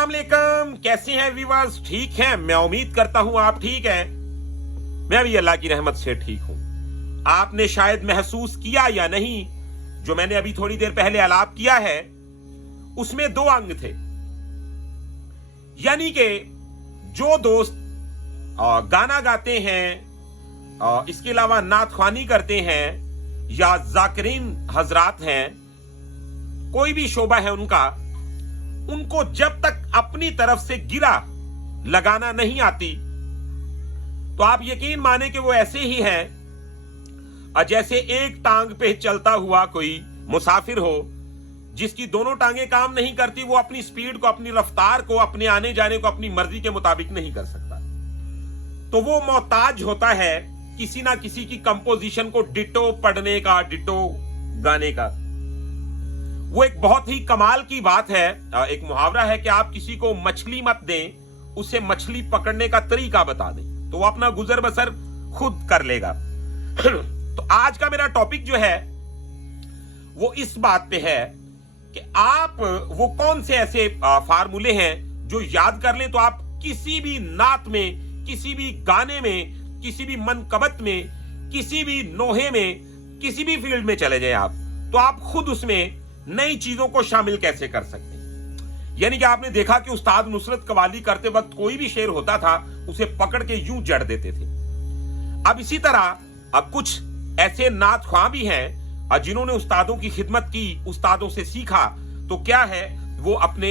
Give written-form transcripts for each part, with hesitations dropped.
अस्सलाम वालेकुम, कैसे हैं व्यूअर्स? ठीक हैं? मैं उम्मीद करता हूं आप ठीक हैं। मैं भी अल्लाह की रहमत से ठीक हूं। आपने शायद महसूस किया या नहीं, जो मैंने अभी थोड़ी देर पहले आलाप किया है उसमें दो अंग थे। यानी कि जो दोस्त गाना गाते हैं, इसके अलावा नात ख्वानी करते हैं, या जाकिरीन हजरात हैं, कोई भी शोबा है उनको जब तक अपनी तरफ से गिरा लगाना नहीं आती, तो आप यकीन माने कि वो ऐसे ही हैं जैसे एक टांग पे चलता हुआ कोई मुसाफिर हो, जिसकी दोनों टांगें काम नहीं करती। वो अपनी स्पीड को, अपनी रफ्तार को, अपने आने जाने को अपनी मर्जी के मुताबिक नहीं कर सकता। तो वो मोहताज होता है किसी ना किसी की कंपोजिशन को डिटो पढ़ने का, डिटो गाने का। वो एक बहुत ही कमाल की बात है। एक मुहावरा है कि आप किसी को मछली मत दें, उसे मछली पकड़ने का तरीका बता दें, तो वो अपना गुजर बसर खुद कर लेगा। तो आज का मेरा टॉपिक जो है वो इस बात पे है कि आप वो कौन से ऐसे फार्मूले हैं जो याद कर लें तो आप किसी भी नात में, किसी भी गाने में, किसी भी मनकबत में, किसी भी नोहे में, किसी भी फील्ड में चले जाएं आप, तो आप खुद उसमें नई चीजों को शामिल कैसे कर सकते हैं। यानी कि आपने देखा कि उस्ताद नुसरत कवाली करते वक्त कोई भी शेर होता था, उसे पकड़ के यूं जड़ देते थे। अब इसी तरह अब कुछ ऐसे नात ख्वां भी हैं जिन्होंने उस्तादों की खिदमत की, उस्तादों से सीखा। तो क्या है, वो अपने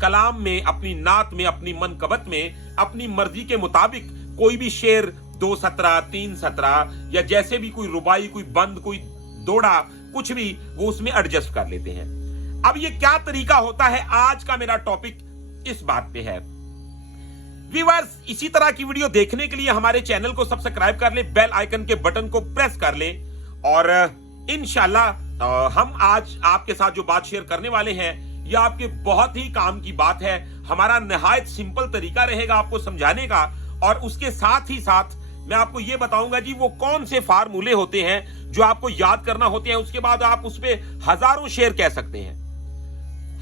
कलाम में, अपनी नात में, अपनी मनकबत में अपनी मर्जी के मुताबिक कोई भी शेर 2 सतरा, 3 सतरा, या जैसे भी कोई रुबाई, कोई बंद, कोई दोड़ा, कुछ भी वो उसमें एडजस्ट कर लेते हैं। अब ये क्या तरीका होता है, आज का मेरा टॉपिक इस बात पे है। व्यूअर्स, इसी तरह की वीडियो देखने के लिए हमारे चैनल को सब्सक्राइब कर ले, बेल आइकन के बटन को प्रेस कर ले, और इंशाल्लाह हम आज आपके साथ जो बात शेयर करने वाले हैं ये आपके बहुत ही काम की बात है। हमारा निहायत सिंपल तरीका रहेगा आपको समझाने का, और उसके साथ ही साथ मैं आपको यह बताऊंगा जी वो कौन से फार्मूले होते हैं जो आपको याद करना होते हैं। उसके बाद आप उस पे हजारों शेर कह सकते हैं,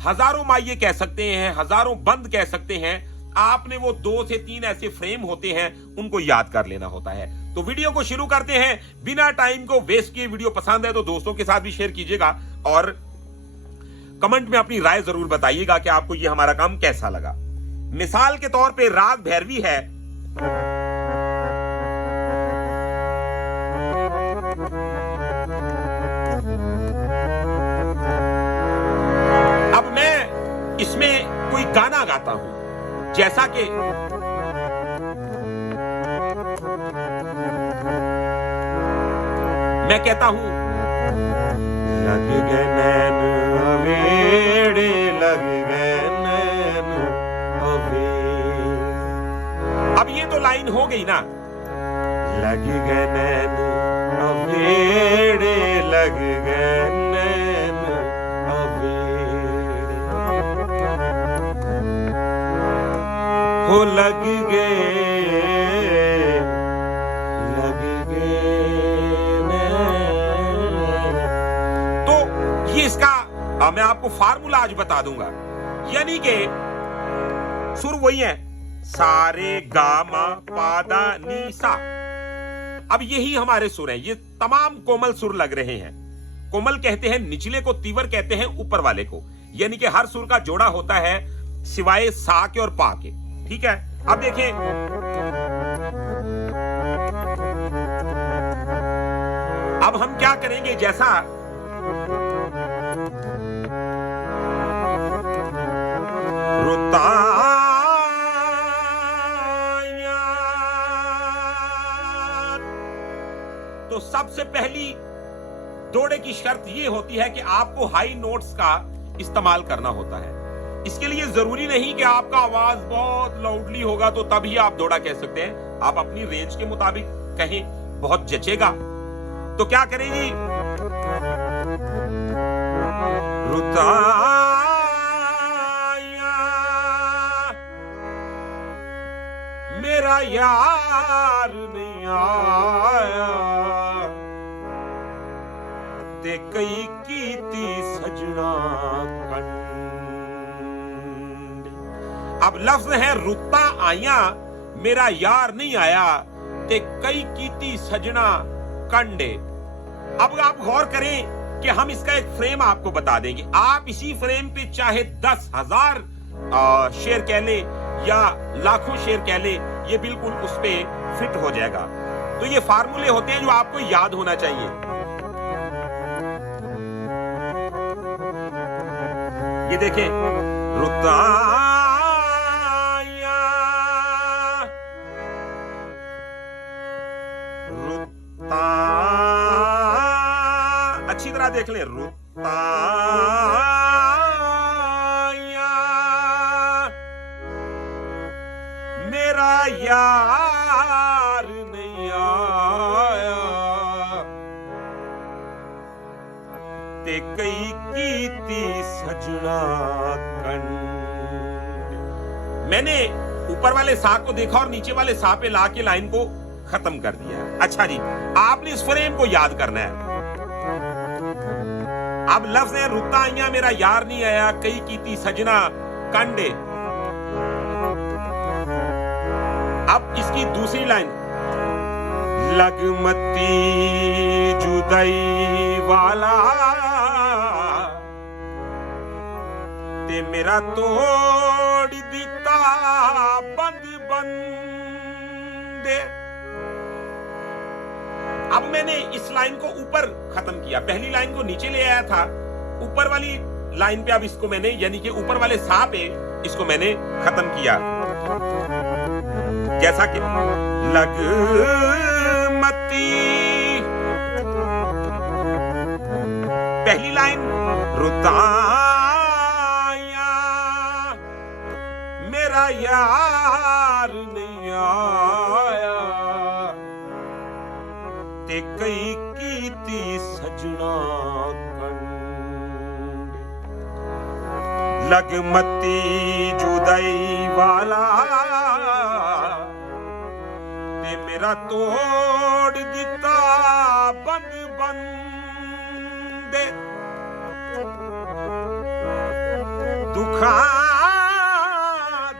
हजारों माये कह सकते हैं, हजारों बंद कह सकते हैं। आपने वो 2 से 3 ऐसे फ्रेम होते हैं, उनको याद कर लेना होता है। तो वीडियो को शुरू करते हैं बिना टाइम को वेस्ट किए। वीडियो पसंद है तो दोस्तों के साथ भी शेयर कीजिएगा, और कमेंट में अपनी राय जरूर बताइएगा कि आपको ये हमारा काम कैसा लगा। मिसाल के तौर पे राग भैरवी है। अब मैं इसमें कोई गाना गाता हूं, जैसा कि मैं कहता हूं, लग गए नैन अवेड़े, लग गए नैन अवेड़े। अब ये तो लाइन हो गई ना, लग गए नैन अवेड़े, लग गए नैन अवेड़े, हो लग गए, लग गए। तो ये इसका मैं आपको फार्मूला आज बता दूंगा। यानी कि सुर वही है, सारे गामा पादा नी सा। अब यही हमारे सुर हैं, ये तमाम कोमल सुर लग रहे हैं। कोमल कहते हैं निचले को, तीवर कहते हैं ऊपर वाले को। यानी कि हर सुर का जोड़ा होता है सिवाय सा के और पा के। ठीक है, अब देखें, अब हम क्या करेंगे, जैसा रुताया, तो सबसे पहली दोड़े की शर्त यह होती है कि आपको हाई नोट्स का इस्तेमाल करना होता है। इसके लिए जरूरी नहीं कि आपका आवाज बहुत लाउडली होगा तो तभी आप दोड़ा कह सकते हैं। आप अपनी रेंज के मुताबिक कहें, बहुत जचेगा। तो क्या करेंगी, रुताया मेरा यार नहीं आया, ते कई कीती सजना कंड। अब लफ्ज है रुता आया मेरा यार नहीं आया ते कई कीती सजना कंडे। अब आप गौर करें कि हम इसका एक फ्रेम आपको बता देंगे। आप इसी फ्रेम पे चाहे 10,000 शेर कह ले या लाखों शेर कह ले, ये बिल्कुल उस पे फिट हो जाएगा। तो ये फार्मूले होते हैं जो आपको याद होना चाहिए। ये देखें, रुताया रुता, अच्छी तरह देख लें, रुताया मेरा यार नहीं आया ते कई कीती सजना कंड। मैंने ऊपर वाले सा को देखा और नीचे वाले सा पे ला के लाइन को खत्म कर दिया। अच्छा जी, आपने इस फ्रेम को याद करना है। अब लफ्ज है रुता आया मेरा यार नहीं आया कई कीती सजना कंडे। अब इसकी दूसरी लाइन, लगमती जुदाई वाला ते मेरा तोड़ दिता बंद बंदे। अब मैंने इस लाइन को ऊपर खत्म किया, पहली लाइन को नीचे ले आया था, ऊपर वाली लाइन पे अब इसको मैंने, यानी कि ऊपर वाले सा पे इसको मैंने खत्म किया। जैसा कि लगमती, पहली लाइन रुताया मेरा यार नहीं आया ते कई कीती सजना कंड। लगमती जुदाई वाला ते मेरा तोड़ दिता बंद बंदे। दुखा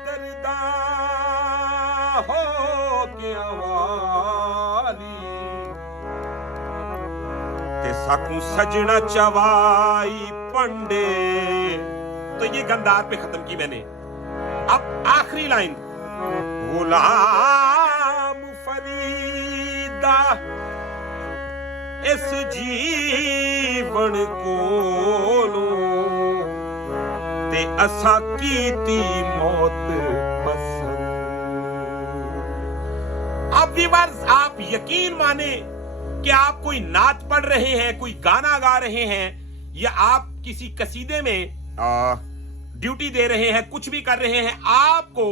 दर्दा हो गया वाली ते साकू सजना चवाई पंडे। तो ये गंदार पे खत्म की मैंने। अब आखिरी लाइन, गुलाम फरीदा इस जीवन कोलो ते असा कीती मौत पसंद। अब व्यूअर्स, आप यकीन माने कि आप कोई नात पढ़ रहे हैं, कोई गाना गा रहे हैं, या आप किसी कसीदे में ड्यूटी दे रहे हैं, कुछ भी कर रहे हैं, आपको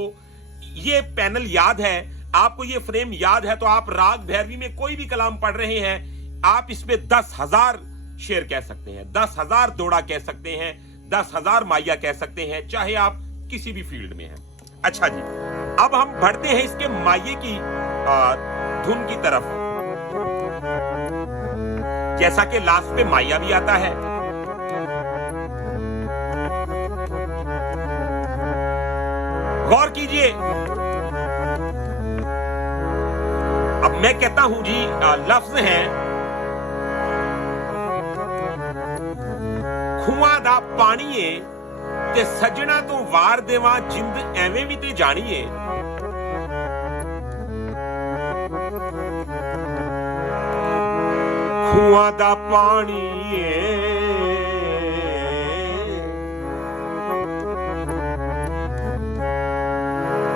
ये पैनल याद है, आपको ये फ्रेम याद है, तो आप राग भैरवी में कोई भी कलाम पढ़ रहे हैं, आप इसमें 10,000 शेर कह सकते हैं, 10,000 दौड़ा कह सकते हैं, 10,000 माइया कह सकते हैं, चाहे आप किसी भी फील्ड में हैं। अच्छा जी, अब हम बढ़ते हैं इसके माइये की धुन की तरफ। जैसा कि लास्ट पे माइया भी आता है, गौर कीजिए। अब मैं कहता हूं जी, लफ्ज हैं खुआ दा पानीए ते सजना तो वार देवा जिंद एवें भी ते जानिए। खुआ दा पानीए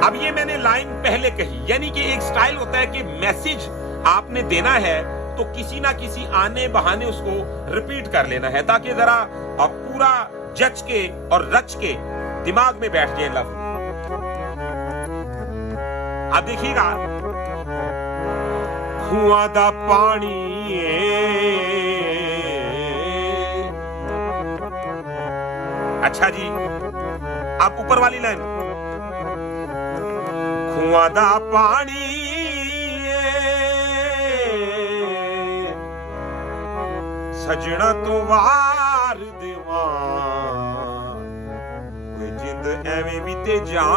अब ये मैंने लाइन पहले कही, यानी कि एक स्टाइल होता है कि मैसेज आपने देना है तो किसी ना किसी आने बहाने उसको रिपीट कर लेना है, ताकि जरा पूरा जच के और रच के दिमाग में बैठ जाए लफ्ज। अब देखिएगा, खुआ दा पानी अच्छा जी, अब ऊपर वाली लाइन, खुआ दा पानी सजना तो वार देवा जिंद जिंद एवें भी ते जानी।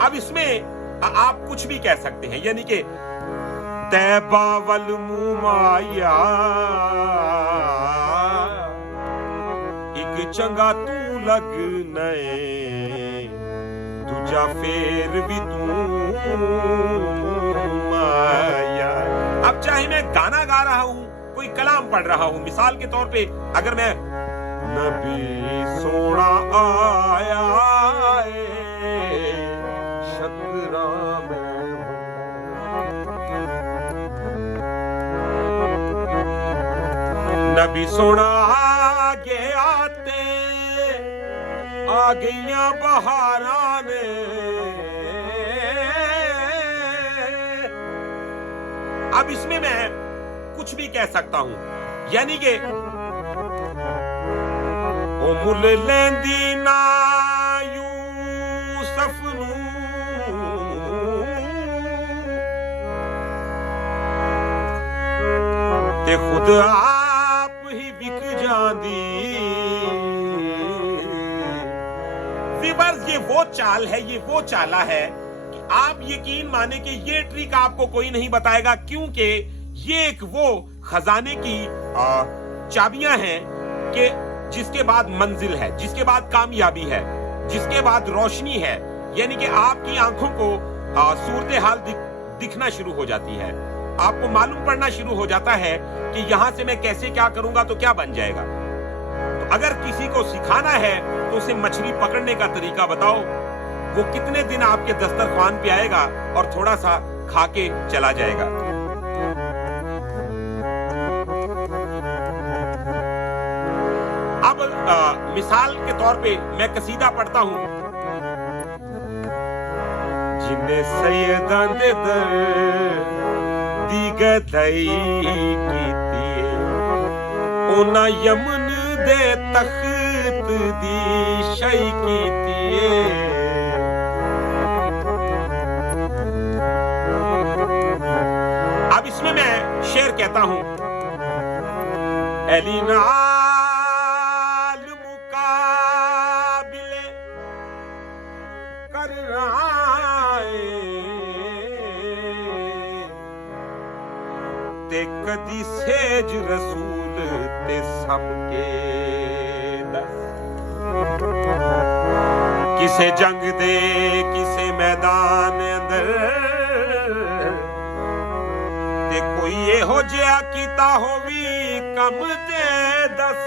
अब इसमें आप कुछ भी कह सकते हैं, यानी कि तैबा वल मुमाया एक चंगा तू लग नए दूजा फेर भी तू माया। अब चाहे मैं गाना गा रहा हूं, कोई कलाम पढ़ रहा हूं, मिसाल के तौर पे अगर मैं नबी सोना आया शकरा में नबी सोना आगे आते आ गईया बहारा ने। अब इसमें मैं कुछ भी कह सकता हूं, यानी कि ओ मुल लेंदी ना यूसुफ नू ते खुद आप ही बिक जांदी। ये वो चाल है, ये वो चाला है कि आप यकीन माने कि ये ट्रिक आपको कोई नहीं बताएगा, क्योंकि ये एक वो खजाने की चाबियां हैं कि जिसके बाद मंजिल है, जिसके बाद कामयाबी है, जिसके बाद रोशनी है, यानी कि आपकी आंखों को सूरत हाल दिखना शुरू हो जाती है, आपको मालूम पड़ना शुरू हो जाता है कि यहां से मैं कैसे क्या करूंगा तो क्या बन जाएगा। तो अगर किसी को सिखाना है तो उसे मछली पकड़ने का तरीका बताओ, वो कितने दिन आपके दस्तरखान पे आएगा और थोड़ा सा खा के चला जाएगा। अब मिसाल के तौर पे मैं कसीदा पढ़ता हूं। जिन्हें सैयदां दे दर दी गदई कीती ओना यमन दे तख्त दी शई कीती। अब इसमें मैं शेर कहता हूं, एली नाल मुकाबिले कर ते कदी सेज रसूल ते सबके दस। किसे जंग दे किसे मैदान अंदर ते कोई ये हो जिया कीता होवी कम ते दस।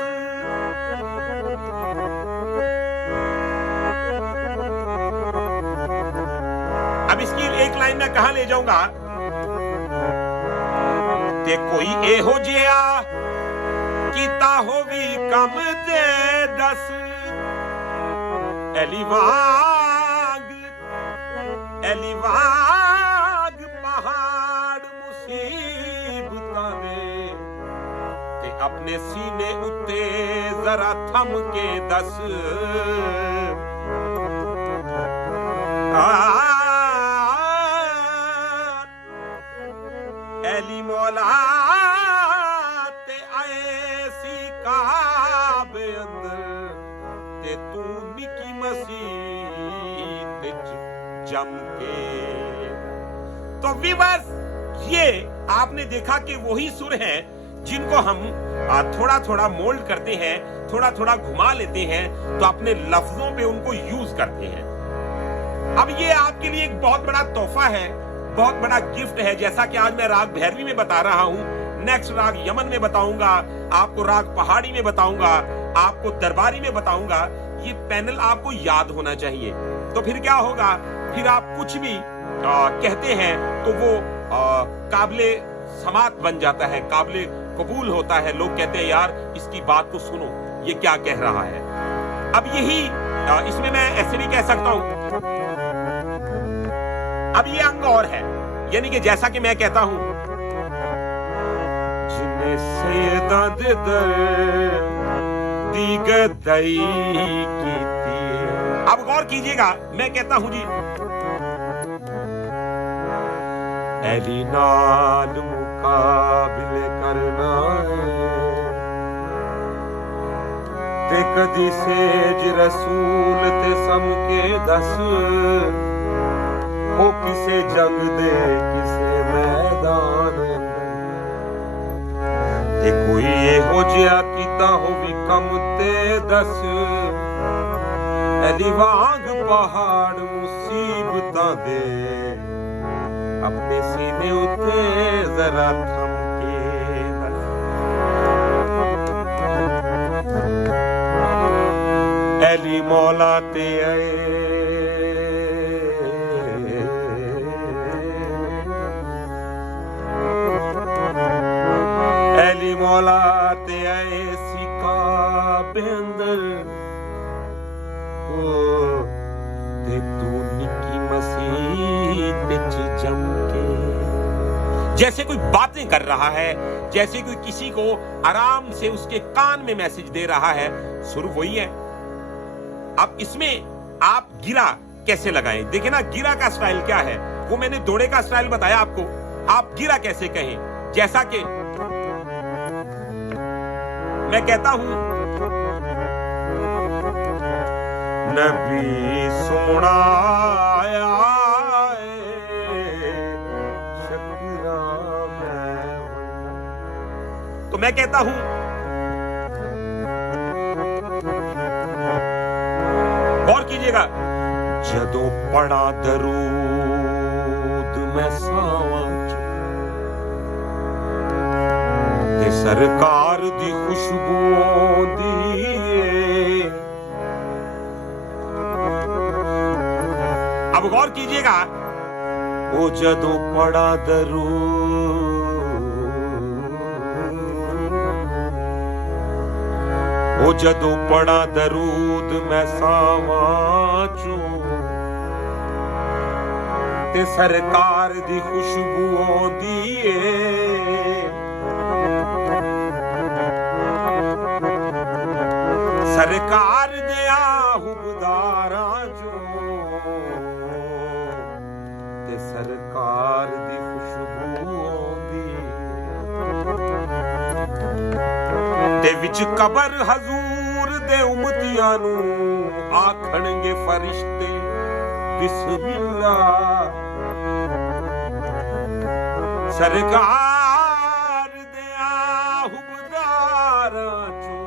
अब इसकी एक लाइन मैं कहां ले जाऊंगा, ते कोई ए हो जिया कीता होवी कम ते दस। एली वाग पहाड़ मुसीबतां दे ते अपने सीने उत्ते जरा थम के दस। एली मौला ते ऐसी काबे अंदर ते तू निकी मसीह जम के। तो व्यूअर्स, ये आपने देखा कि वही सुर हैं जिनको हम थोड़ा थोड़ा मोल्ड करते हैं, थोड़ा थोड़ा घुमा लेते हैं, तो अपने लफ्जों पे उनको यूज करते हैं। अब ये आपके लिए एक बहुत बड़ा तोहफा है, बहुत बड़ा गिफ्ट है। जैसा कि आज मैं राग भैरवी में बता रहा हूं, नेक्स्ट राग यमन में बताऊंगा, आपको राग पहाड़ी में बताऊंगा, आपको दरबारी में बताऊंगा। ये पैनल आपको याद होना चाहिए। तो फिर क्या होगा, फिर आप कुछ भी कहते हैं तो वो काबिले समात बन जाता है, काबिले कबूल होता है। लोग कहते हैं यार इसकी बात को सुनो, ये क्या कह रहा है। अब यही इसमें मैं ऐसे भी कह सकता हूं। अब ये अंग और है, यानी कि जैसा कि मैं कहता हूं, जिन्हें सैयदां दे दर दी गदई कीती। अब गौर कीजिएगा, मैं कहता हूं जी, एली नाल मुकाबिले करना ते कदी सेज रसूल ते सम के दस हो किसे जग दे किसे मैदान ते कोई एहो जिहा कीता होवी कम ते दस एली वांग पहाड़ मुसीबतां दे अपने सीने उते जरा थम के एली मौला ते आए एली मौला ते आए सिका बेंदर ओ ते तू निकी मसीह बिच जम के जैसे कोई बातें कर रहा है, जैसे कोई किसी को आराम से उसके कान में मैसेज दे रहा है। सुर वही है। अब इसमें आप गिरा कैसे लगाएं? देखिए ना, गिरा का स्टाइल क्या है, वो मैंने दौड़े का स्टाइल बताया आपको। आप गिरा कैसे कहें? जैसा कि मैं कहता हूं, नबी सोना आया तो मैं कहता हूं, गौर कीजिएगा, जदों पड़ा दरूद मैं सावच ते सरकार दी खुशबू दी अब गौर कीजिएगा, वो जदों पड़ा दरूद वो जदों पड़ा दरूद मैं सावाचू ते सरकार दी खुशबू आउंदी सरकार दे हुबदारां चो ते सरकार दी खुशबू आउंदी ते विच कबर हजूर दे उम्मतियां नू आखणगे फरिश्ते बिस्मिल्लाह सरकार दे हुबदारां चो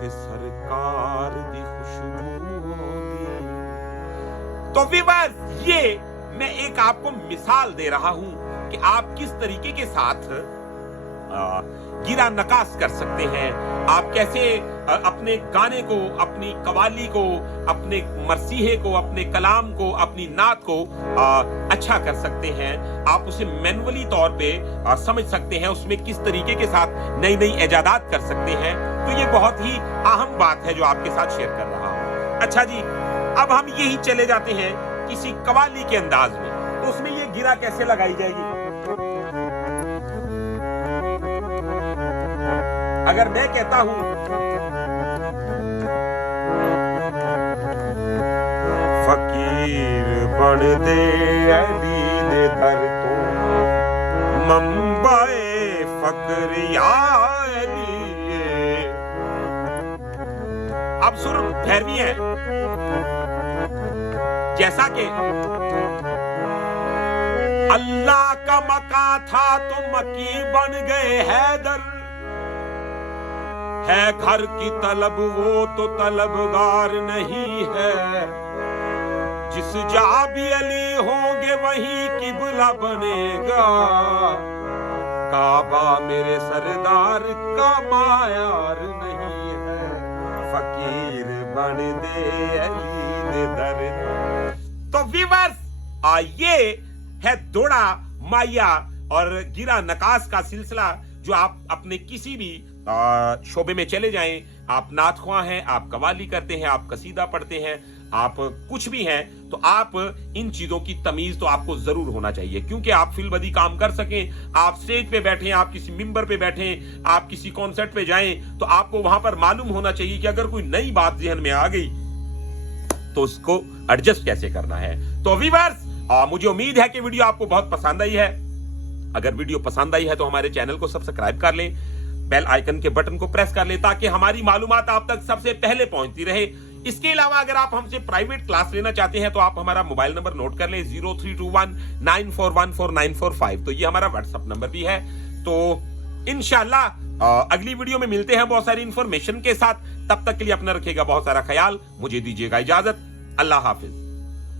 ते सरकार दी खुशबू दी। तो व्यूअर्स, ये मैं एक आपको मिसाल दे रहा हूं कि आप किस तरीके के साथ गिरा नकास कर सकते हैं। आप कैसे अपने गाने को, अपनी कवाली को, अपने मरसीहे को, अपने कलाम को, अपनी नात को अच्छा कर सकते हैं। आप उसे मैनुअली तौर पे समझ सकते हैं, उसमें किस तरीके के साथ नई नई इजादात कर सकते हैं। तो ये बहुत ही अहम बात है जो आपके साथ शेयर कर रहा हूं। अच्छा जी, अब हम यही चले जाते हैं किसी कवाली के अंदाज में, तो उसमें ये गिरा कैसे लगाई जाएगी? अगर मैं कहता हूं, फकीर बन दे अली दे दर तो मंबाए फकर या अली। अब सुर भैरवी है, जैसा कि अल्लाह का मका था तो मकी बन गए हैदर, है घर की तलब वो तो तलबगार नहीं है, जिस जा भी अली होंगे वहीं किबला बनेगा, काबा मेरे सरदार का मायार नहीं है, फकीर बन दे अली दे दर। तो व्यूअर्स, ये है दोड़ा माया और गिरा नकास का सिलसिला, जो आप अपने किसी भी शोबे में चले जाएं। आप नात ख्वां हैं, आप कवाली करते हैं, आप कसीदा पढ़ते हैं, आप कुछ भी हैं, तो आप इन चीजों की तमीज तो आपको जरूर होना चाहिए, क्योंकि आप फिलबदी काम कर सकें। आप स्टेज पे बैठे, आप किसी मिंबर पे बैठे, आप किसी कॉन्सर्ट पे जाएं, तो आपको वहां पर मालूम होना चाहिए कि अगर कोई नई बात जहन में आ गई तो उसको एडजस्ट कैसे करना है। तो व्यूअर्स, मुझे उम्मीद है कि वीडियो आपको बहुत पसंद आई है। अगर वीडियो पसंद आई है तो हमारे चैनल को सब्सक्राइब कर लें, बेल आइकन के बटन को प्रेस कर ले ताकि हमारी मालूमात आप तक सबसे पहले पहुंचती रहे। इसके अलावा अगर आप हमसे प्राइवेट क्लास लेना चाहते हैं तो आप हमारा मोबाइल नंबर नोट कर ले 0321941445। तो ये हमारा व्हाट्सएप नंबर भी है। तो इंशाल्लाह अगली वीडियो में मिलते हैं बहुत सारी इंफॉर्मेशन के साथ। तब तक के लिए अपना रखिएगा बहुत सारा ख्याल। मुझे दीजिएगा इजाजत। अल्लाह हाफिज।